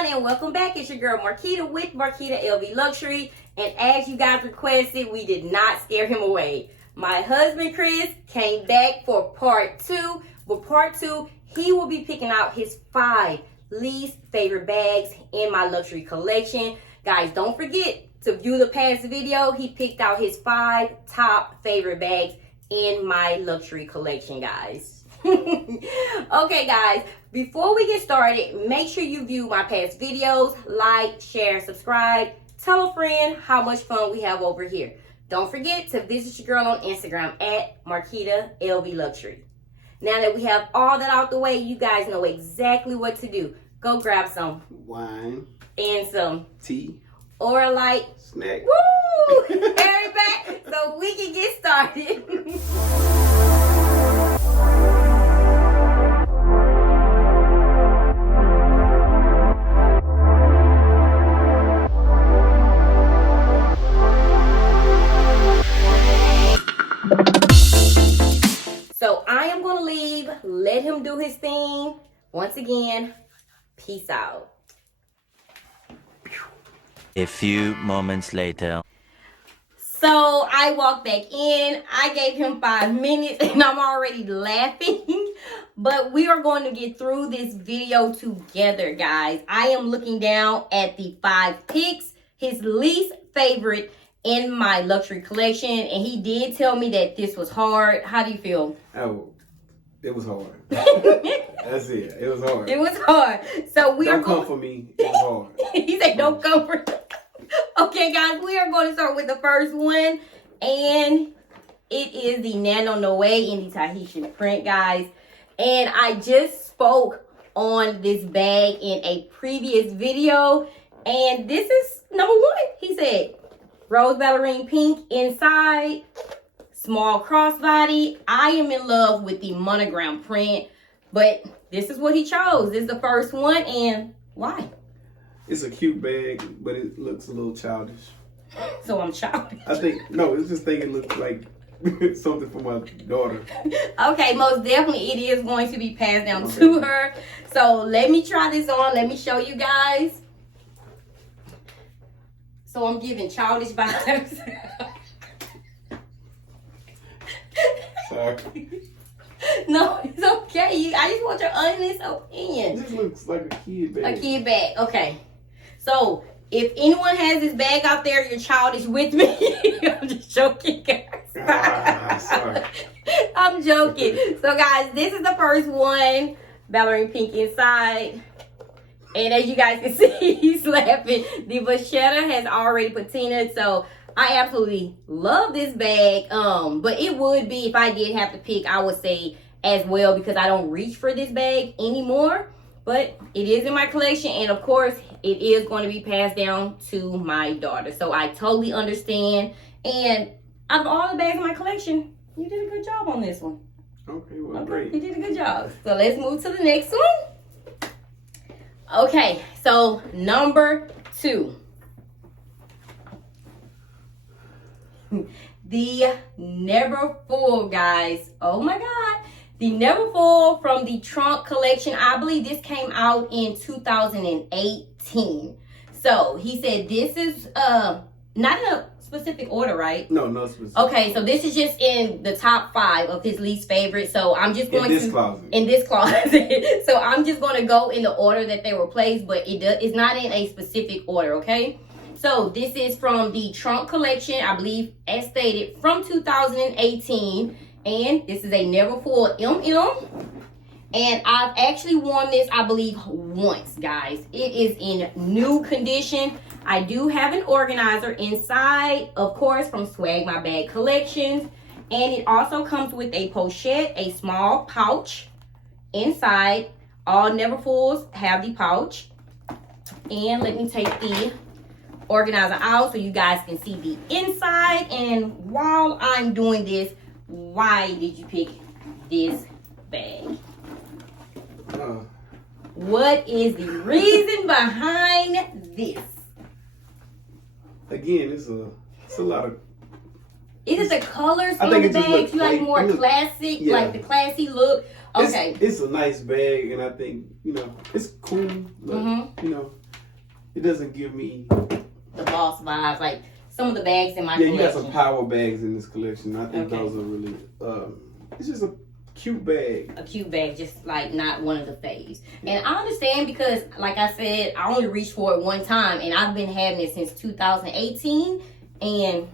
everyone, and welcome back. It's your girl Marquita with Marquita LV Luxury, and as you guys requested, we did not scare him away. My husband Chris came back for part 2. With part 2, he will be picking out his 5 least favorite bags in my luxury collection. Guys, don't forget to view the past video. He picked out his 5 top favorite bags in my luxury collection, guys. Okay, guys, before we get started, make sure you view my past videos, like, share, subscribe, tell a friend how much fun we have over here. Don't forget to visit your girl on Instagram at marquitalvluxury. Now that we have all that out the way, you guys know exactly what to do. Go grab some wine and some tea or a light snack. Woo! Hurry back so we can get started. So I am going to leave, let him do his thing. Once again, peace out. A few moments later. So I walked back in. I gave him 5 minutes and I'm already laughing. But we are going to get through this video together, guys. I am looking down at the 5 picks, his least favorite in my luxury collection, and he did tell me that this was hard. How do you feel? Oh, it was hard. That's it. It was hard. It was hard. So we don't come for me. It was hard. He said, "Don't come for." Okay, guys, we are going to start with the first one, and it is the Nano Noe in the Tahitian print, guys. And I just spoke on this bag in a previous video, and this is number 1. He said, rose ballerine pink inside, small crossbody. I am in love with the monogram print, but this is what he chose. This is the first one, and why? It's a cute bag, but it looks a little childish. So I'm childish. I think, no, it's just think it looks like something for my daughter. Okay, most definitely it is going to be passed down to her. So let me try this on. Let me show you guys. So I'm giving childish vibes. Sorry. No, it's okay. I just want your honest opinion. This looks like a kid bag. A kid bag. Okay. So if anyone has this bag out there, you're childish with me. I'm just joking, guys. Sorry. I'm joking. So guys, this is the first one. Ballerine pink inside. And as you guys can see, he's laughing. The vachetta has already patinaed, so I absolutely love this bag. But it would be, if I did have to pick, I would say as well, because I don't reach for this bag anymore. But it is in my collection, and of course, it is going to be passed down to my daughter. So I totally understand. And out of all the bags in my collection, you did a good job on this one. Okay, well, great. You did a good job. So let's move to the next one. Okay, so number 2. The Neverfull, guys. Oh my God. The Neverfull from the Trunk collection. I believe this came out in 2018. So he said this is not in a specific order, right? No, no specific. Okay, so this is just in the top 5 of his least favorite. So I'm just going in this closet. So I'm just going to go in the order that they were placed, but it's not in a specific order, okay? So this is from the Trunk collection, I believe, as stated, from 2018. And this is a Neverfull MM. And I've actually worn this, I believe, once, guys. It is in new condition. I do have an organizer inside, of course, from Swag My Bag Collections. And it also comes with a pochette, a small pouch inside. All Neverfulls have the pouch. And let me take the organizer out so you guys can see the inside. And while I'm doing this, why did you pick this bag? What is the reason behind this? Again, it's a lot of. Is it the colors I on think the it just bags? looks You like like- more it look- classic, yeah. like the classy look? Okay. It's a nice bag, and I think, it's cool. But, It doesn't give me the boss vibes, like some of the bags in my you collection. got some power bags in this collection. I think those are really. It's just a cute bag. A cute bag, just like not one of the faves. And I understand because, like I said, I only reached for it one time, and I've been having it since 2018. And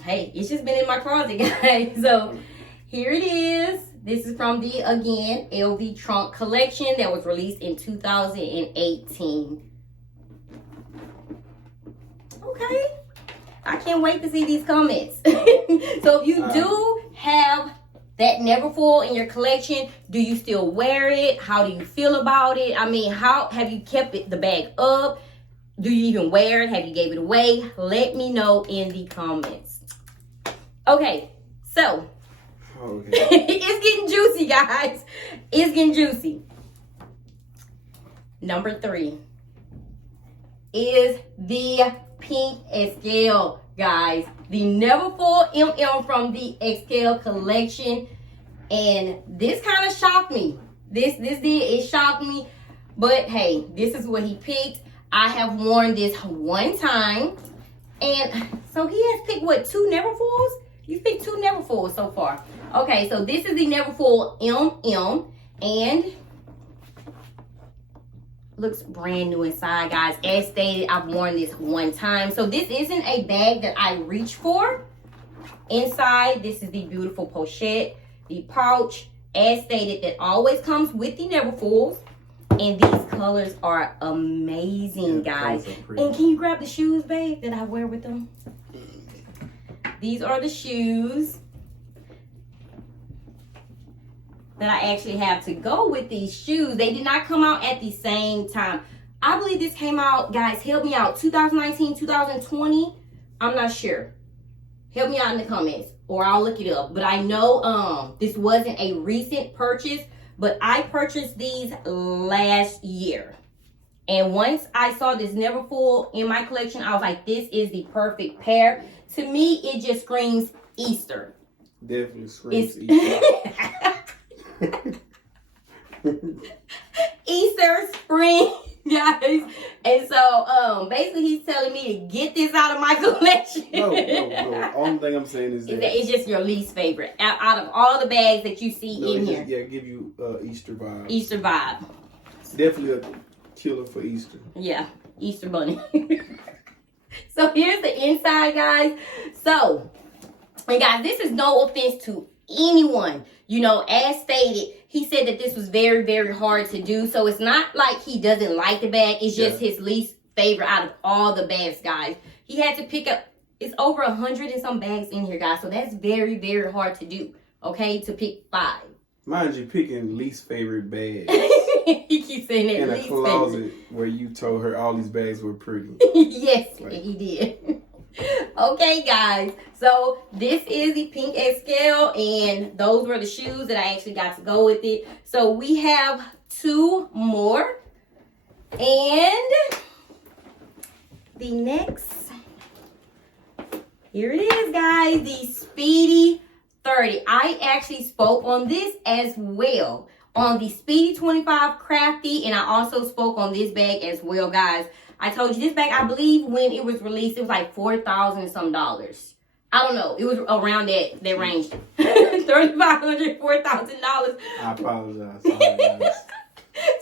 hey, it's just been in my closet, guys. So here it is. This is from the, again, LV trunk collection that was released in 2018. Okay. I can't wait to see these comments. So if you do have that Neverfull in your collection, do you still wear it? How do you feel about it? I mean, how have you kept the bag up? Do you even wear it? Have you gave it away? Let me know in the comments. Okay, so it's getting juicy, guys. It's getting juicy. Number 3 is the pink Escale, guys. The Neverfull MM from the Escale collection. And this kind of shocked me. It shocked me. But hey, this is what he picked. I have worn this one time. And so he has picked, what, 2 Neverfulls? You picked 2 Neverfulls so far. Okay, so this is the Neverfull MM. And looks brand new inside, guys. As stated, I've worn this one time. So this isn't a bag that I reach for. Inside, this is the beautiful pochette, the pouch. As stated, that always comes with the Neverfulls. And these colors are amazing, guys. And can you grab the shoes, babe, that I wear with them? These are the shoes that I actually have to go with these shoes. They did not come out at the same time. I believe this came out, guys, help me out, 2019, 2020. I'm not sure. Help me out in the comments or I'll look it up. But I know this wasn't a recent purchase, but I purchased these last year. And once I saw this Neverfull in my collection, I was like, this is the perfect pair. To me, it just screams Easter. Definitely screams Easter. Easter, spring, guys. And so basically he's telling me to get this out of my collection. No. Only thing I'm saying is that it's just your least favorite out of all the bags that you see in here. Yeah, give you Easter vibe. Easter vibe. It's definitely a killer for Easter. Yeah, Easter bunny. So here's the inside, guys. So, and guys, this is no offense to anyone. You know, as stated, he said that this was very, very hard to do. So it's not like he doesn't like the bag. It's just his least favorite out of all the bags, guys. He had to pick up, it's over 100 and some bags in here, guys. So that's very, very hard to do, okay, to pick 5. Mind you, picking least favorite bags. He keeps saying that. In a least closet favorite. where you told her all these bags were pretty. Yes, he did. Okay, guys. So this is the pink Escale, and those were the shoes that I actually got to go with it. So we have 2 more. And the next, here it is, guys. The Speedy 30. I actually spoke on this as well. On the Speedy 25 Crafty, and I also spoke on this bag as well, guys. I told you this bag, I believe when it was released, it was like $4,000 some dollars. I don't know. It was around that range. $3,500, $4,000. I apologize. Sorry, guys.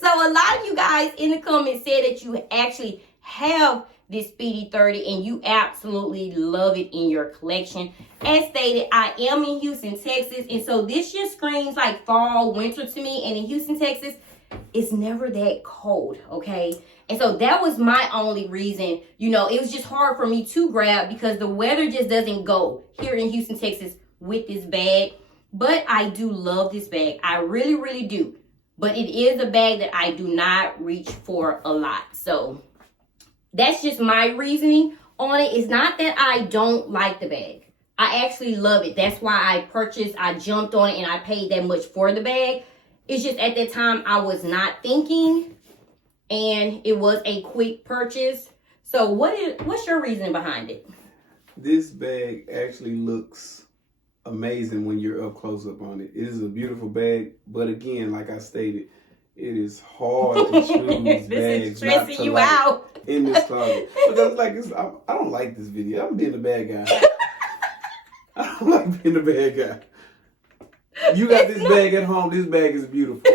So a lot of you guys in the comments said that you actually have this Speedy 30 and you absolutely love it in your collection. As stated, I am in Houston, Texas, and so this just screams like fall, winter to me. And in Houston, Texas, it's never that cold, okay? And so that was my only reason. You know, it was just hard for me to grab because the weather just doesn't go here in Houston, Texas with this bag. But I do love this bag. I really, really do. But it is a bag that I do not reach for a lot. So that's just my reasoning on it. It's not that I don't like the bag. I actually love it. That's why I purchased, I jumped on it, and I paid that much for the bag. It's just at that time I was not thinking, and it was a quick purchase. So what's your reasoning behind it? This bag actually looks amazing when you're up close up on it. It is a beautiful bag, but again, like I stated, It is hard to choose This bags is stressing not to you like out. in this closet. Because like I don't like this video. I'm being the bad guy. I don't like being the bad guy. You got this bag at home. This bag is beautiful.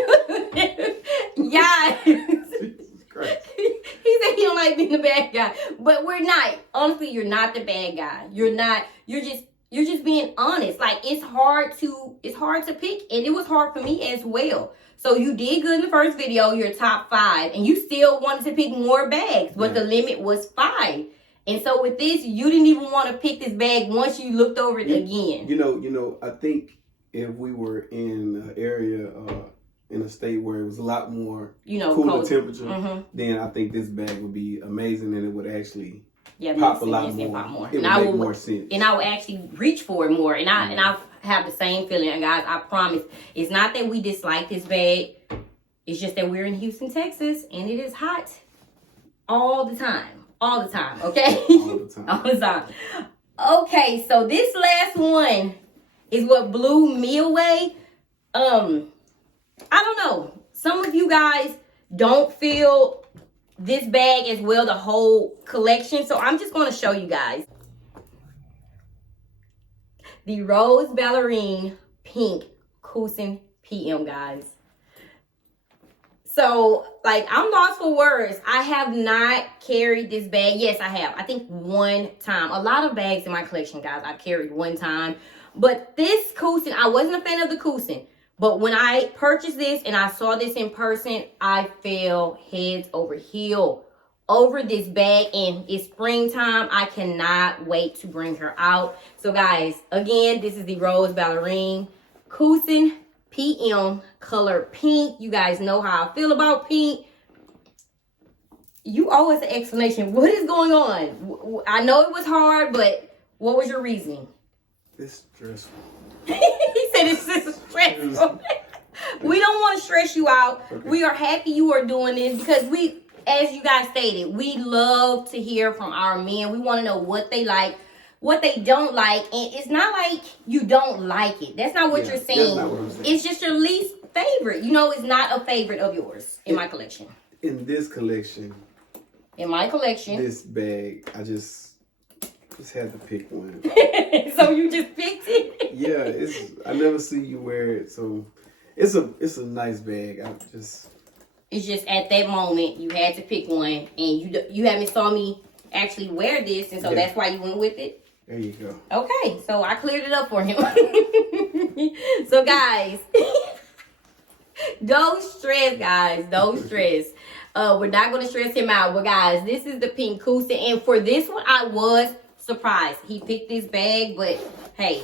Yeah. Jesus Christ. He said he don't like being the bad guy, but we're not. Honestly, you're not the bad guy. You're not. You're just being honest. Like it's hard to pick, and it was hard for me as well. So you did good in the first video. You're top 5, and you still wanted to pick more bags, but the limit was 5. And so with this, you didn't even want to pick this bag once you looked over it again. You know. I think if we were in an area, in a state where it was a lot more, cooler cold temperature, then I think this bag would be amazing, and it would actually pop a lot more. It would and make more sense. And I would actually reach for it more. And I have the same feeling. And guys, I promise, it's not that we dislike this bag. It's just that we're in Houston, Texas, and it is hot all the time. All the time, okay? All the time. All the time. Okay, so this last one is what blew me away. I don't know. Some of you guys don't feel this bag as well, the whole collection. So I'm just going to show you guys. The Rose Ballerine Pink Cousin PM, guys. So, like, I'm lost for words. I have not carried this bag. Yes, I have. I think one time. A lot of bags in my collection, guys, I've carried one time. But this cousin, I wasn't a fan of the cousin. But when I purchased this and I saw this in person, I fell heads over heels over this bag. And it's springtime. I cannot wait to bring her out. So, guys, again, this is the Rose Ballerine Cousin PM color pink. You guys know how I feel about pink. You owe us an explanation. What is going on? I know it was hard, but what was your reasoning? It's stressful. He said it's just stressful. We don't want to stress you out. Okay. We are happy you are doing this because we, as you guys stated, we love to hear from our men. We want to know what they like, what they don't like. And it's not like you don't like it. That's not what you're saying. That's not what I'm saying. It's just your least favorite. It's not a favorite of yours in my collection. In this collection. In my collection. This bag, I just had to pick one. So you just picked it? Yeah, I never see you wear it, so it's a nice bag. It's just at that moment you had to pick one, and you haven't saw me actually wear this, and so that's why you went with it. There you go. Okay, so I cleared it up for him. So guys, don't stress, guys. Don't stress. We're not going to stress him out. But guys, this is the pink cousin. And for this one, I was surprised. He picked this bag, but hey,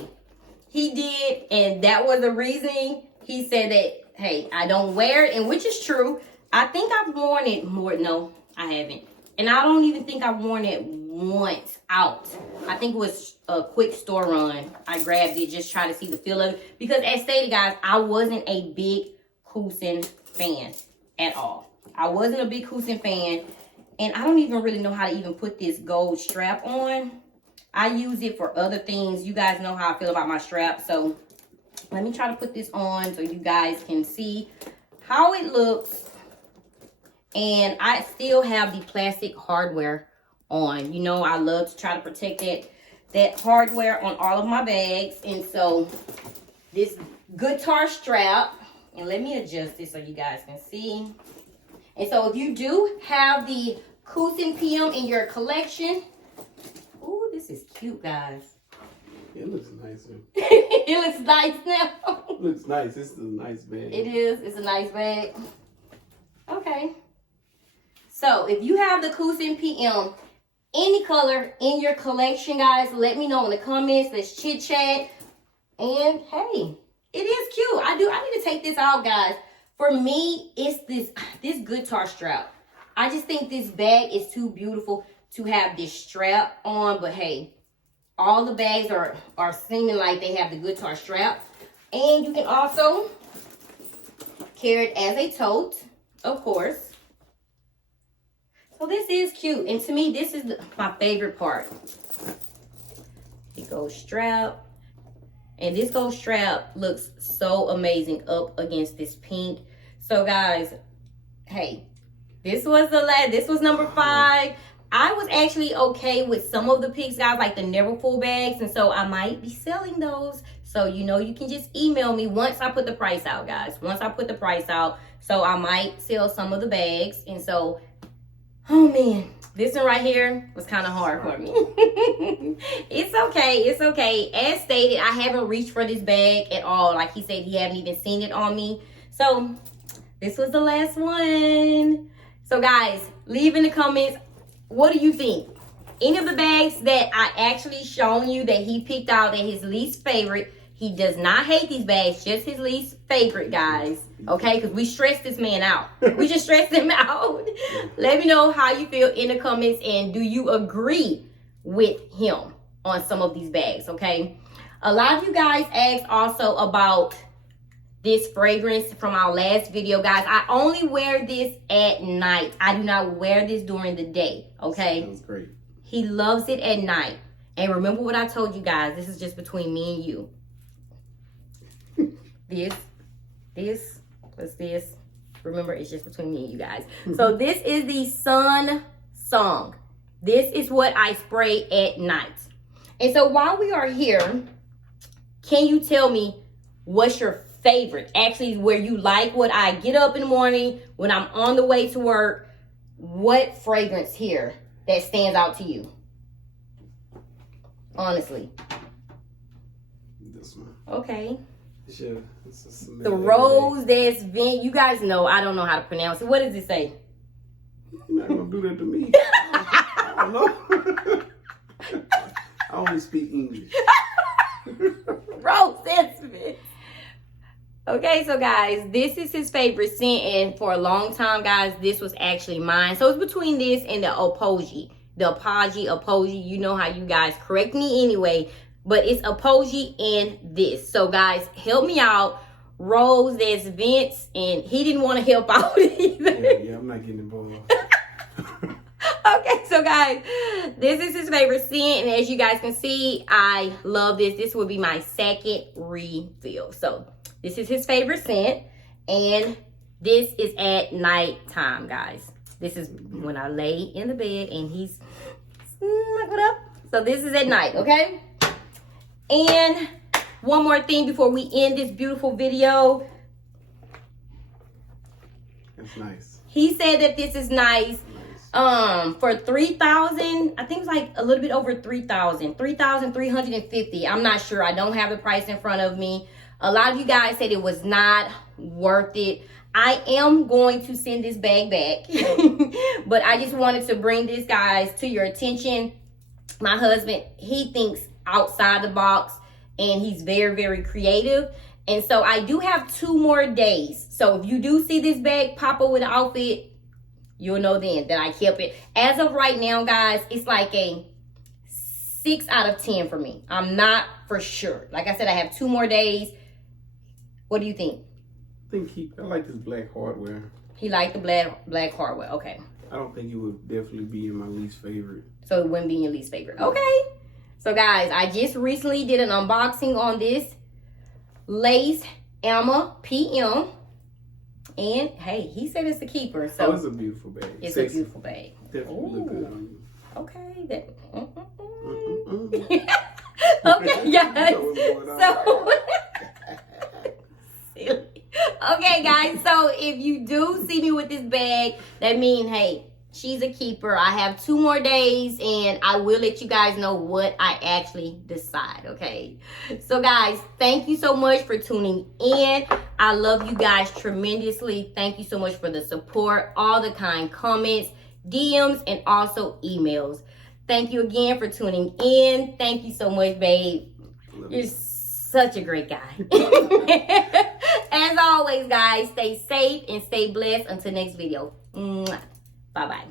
he did. And that was the reason he said that, hey, I don't wear it. And which is true. I think I've worn it more. No, I haven't. And I don't even think I've worn it once out. I think it was a quick store run. I grabbed it, just try to see the feel of it. Because as stated, guys, I wasn't a big cousin fan at all. I wasn't a big cousin fan. And I don't even really know how to even put this gold strap on. I use it for other things. You guys know how I feel about my strap. So let me try to put this on so you guys can see how it looks. And I still have the plastic hardware on. I love to try to protect that hardware on all of my bags. And so this guitar strap, and let me adjust this so you guys can see. And so if you do have the cousin PM in your collection, ooh, this is cute, guys. It looks nicer. It looks nice now. It looks nice. It's a nice bag. It is. It's a nice bag. Okay. So if you have the cousin PM any color in your collection, guys, let me know in the comments. Let's chit chat. And hey, it is cute. I need to take this out, guys. For me, it's this guitar strap. I just think this bag is too beautiful to have this strap on. But hey, all the bags are seeming like they have the guitar strap. And you can also carry it as a tote, of course. So this is cute. And to me, this is my favorite part. The gold strap. And this gold strap looks so amazing up against this pink. So guys, hey, this was number 5. I was actually okay with some of the picks, guys, like the Neverfull bags, and so I might be selling those. So, you know, you can just email me once I put the price out, guys. Once I put the price out. So I might sell some of the bags. And so, oh man, this one right here was kind of hard for me. It's okay. It's okay. As stated, I haven't reached for this bag at all. Like he said, he haven't even seen it on me. So this was the last one. So guys, leave in the comments, what do you think? Any of the bags that I actually shown you that he picked out as his least favorite, he does not hate these bags, just his least favorite, guys. Okay, because we stressed this man out. We just stressed him out. Let me know how you feel in the comments, and do you agree with him on some of these bags, okay? A lot of you guys asked also about this fragrance from our last video, guys. I only wear this at night. I do not wear this during the day, okay? Sounds great. He loves it at night. And remember what I told you guys. This is just between me and you. What's this? Remember, it's just between me and you guys. So this is the Sun Song. This is what I spray at night. And so while we are here, can you tell me what's your favorite? Actually, where you like what I get up in the morning, when I'm on the way to work, what fragrance here that stands out to you? Honestly. This one. Okay. The Rose des Vents. You guys know I don't know how to pronounce it. What does it say? You're not gonna do that to me. I don't know. I only speak English. Rose des Vents. Okay, so guys, this is his favorite scent, and for a long time, guys, this was actually mine. So it's between this and the Apogee. The Apogee. You know how you guys correct me anyway, but it's Apogee and this. So guys, help me out. Rose des Vents, and he didn't want to help out either. Yeah, I'm not getting involved. Okay, so guys, this is his favorite scent, and as you guys can see, I love this. This will be my second refill. So this is his favorite scent, and this is at night time, guys. This is when I lay in the bed and he's snuggled up. So this is at night, okay? And one more thing before we end this beautiful video. That's nice. He said that this is nice. For 3,000, I think it's like a little bit over 3,000, 3,350. I'm not sure. I don't have the price in front of me. A lot of you guys said it was not worth it. I am going to send this bag back, but I just wanted to bring this, guys, to your attention. My husband, he thinks outside the box, and he's very, very creative. And so I do have 2 more days. So if you do see this bag pop up with an outfit, you'll know then that I kept it. As of right now, guys, it's like a 6 out of 10 for me. I'm not for sure. Like I said, I have 2 more days. What do you think? I like this black hardware. He liked the black hardware. Okay. I don't think it would definitely be in my least favorite. So it wouldn't be your least favorite. Okay. So guys, I just recently did an unboxing on this Lace Emma PM. And hey, he said it's a keeper. So it's a beautiful bag. It's a beautiful bag. Definitely look good on you. Okay. Okay, guys. So silly. Okay, guys. So if you do see me with this bag, that means, hey, she's a keeper. I have 2 more days, and I will let you guys know what I actually decide, okay? So, guys, thank you so much for tuning in. I love you guys tremendously. Thank you so much for the support, all the kind comments, DMs, and also emails. Thank you again for tuning in. Thank you so much, babe. You're such a great guy. As always, guys, stay safe and stay blessed until next video. Bye-bye.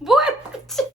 What?